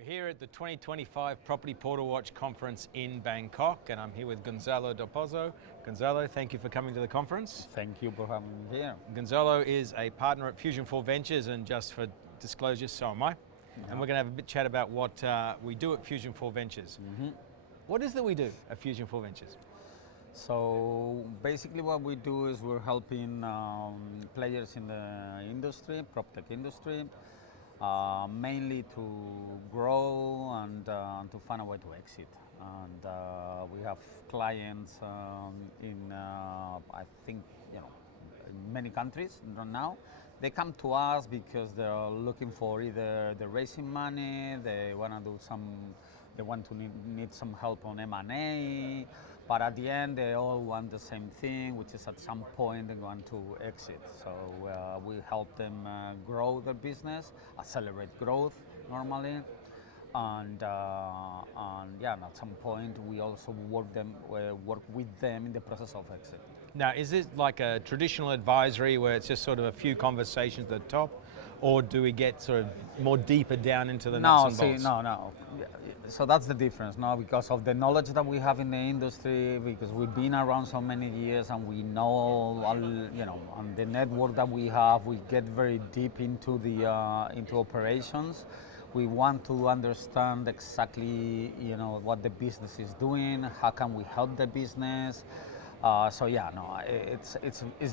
We're here at the 2025 Property Portal Watch Conference in Bangkok, and I'm here with Gonzalo del Pozo. Gonzalo, thank you for coming to the conference. Thank you for having me here. Gonzalo is a partner at Fusion4 Ventures, and just for disclosure, so am I. And we're going to have a bit chat about what we do at Fusion4 Ventures. What is that we do at Fusion4 Ventures? So basically what we do is we're helping players in the industry, PropTech industry, mainly to grow and to find a way to exit. And we have clients in, I think, in many countries right now. They come to us because they're looking for either they're raising money, they want to do they want to need some help on M&A, but at the end they all want the same thing, which is at some point they want to exit. So we help them grow their business, accelerate growth normally, and at some point we also work with them in the process of exit. Now, is this like a traditional advisory where it's just sort of a few conversations at the top, or do we get sort of more deeper down into the nuts and bolts? No. So that's the difference, no? Because of the knowledge that we have in the industry, because we've been around so many years and we know, and the network that we have, we get very deep into into operations. We want to understand exactly, what the business is doing, how can we help the business. It's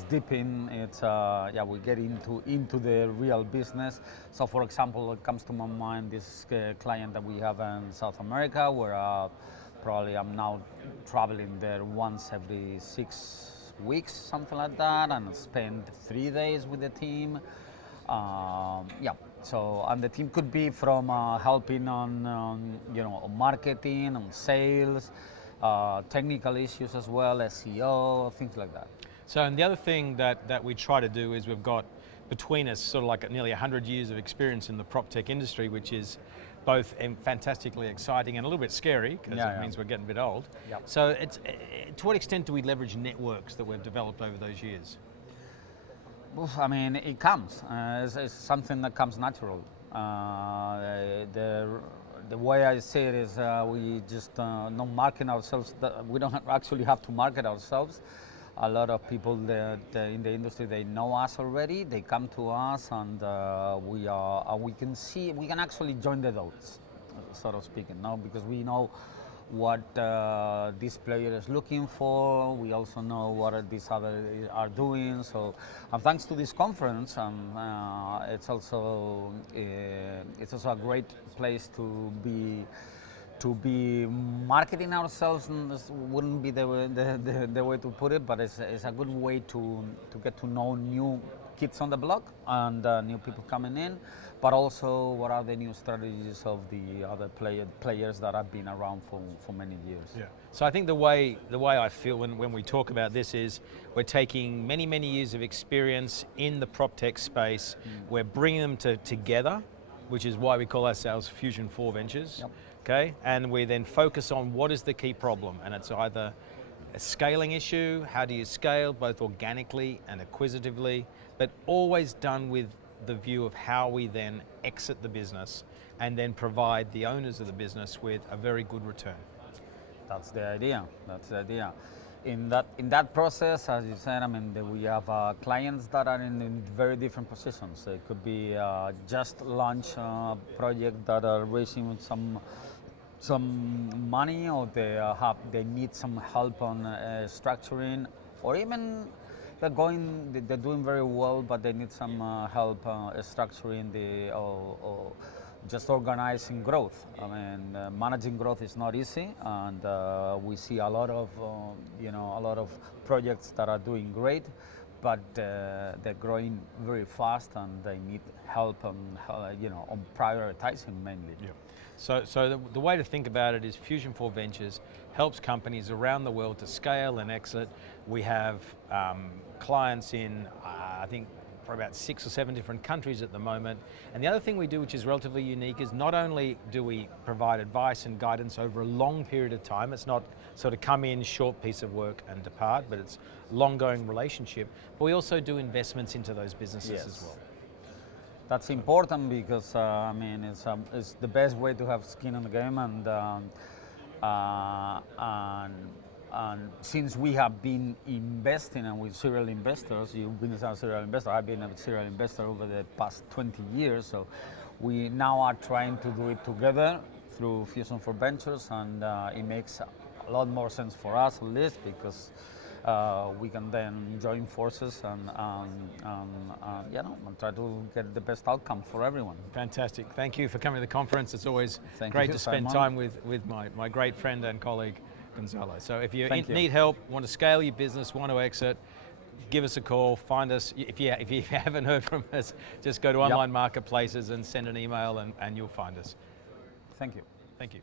deep in. We get into the real business. So, for example, it comes to my mind this client that we have in South America, where probably I'm now traveling there once every 6 weeks, something like that, and spend 3 days with the team. So, and the team could be from helping on marketing, on sales. Technical issues as well, SEO, things like that. So, and the other thing that we try to do is we've got between us sort of like nearly 100 years of experience in the PropTech industry, which is both fantastically exciting and a little bit scary because it means we're getting a bit old. Yep. So, to what extent do we leverage networks that we've developed over those years? I mean, it comes. It's something that comes natural. The way I see it is we just don't market ourselves. We don't actually have to market ourselves. A lot of people in the industry, they know us already. They come to us, and we can actually join the dots, sort of speaking, now, because we know what this player is looking for. We also know what these others are doing. So, and thanks to this conference, it's also a great place to be marketing ourselves. And this wouldn't be the way to put it, but it's a good way to get to know new kids on the block and new people coming in, but also what are the new strategies of the other players that have been around for many years. Yeah. So I think the way I feel when we talk about this is we're taking many years of experience in the PropTech space, we're bringing them together, which is why we call ourselves Fusion4 Ventures. Yep. Okay, and we then focus on what is the key problem, and it's either a scaling issue, how do you scale both organically and acquisitively, but always done with the view of how we then exit the business and then provide the owners of the business with a very good return. That's the idea. In that process, as you said, I mean, we have clients that are in very different positions. It could be just launch a project that are raising some money, or they need some help on structuring, or even they're doing very well, but they need some help structuring or just organizing growth. I mean, managing growth is not easy, and we see a lot of projects that are doing great, but they're growing very fast, and they need help on prioritizing mainly. Yeah. So the way to think about it is Fusion4 Ventures helps companies around the world to scale and exit. We have clients in, I think, for about 6 or 7 different countries at the moment. And the other thing we do, which is relatively unique, is not only do we provide advice and guidance over a long period of time, it's not sort of come in, short piece of work and depart, but it's a long-going relationship, but we also do investments into those businesses as well. That's important because I mean it's the best way to have skin in the game, and since we have been investing and with serial investors, you've been a serial investor, I've been a serial investor over the past 20 years, so we now are trying to do it together through Fusion4 Ventures, and it makes a lot more sense for us at least because we can then join forces and try to get the best outcome for everyone. Fantastic. Thank you for coming to the conference. It's always Thank great you, to spend Simon. time with my great friend and colleague, Gonzalo. So if you Thank you. need help, want to scale your business, want to exit, give us a call, find us. If you haven't heard from us, just go to online marketplaces and send an email and you'll find us. Thank you. Thank you.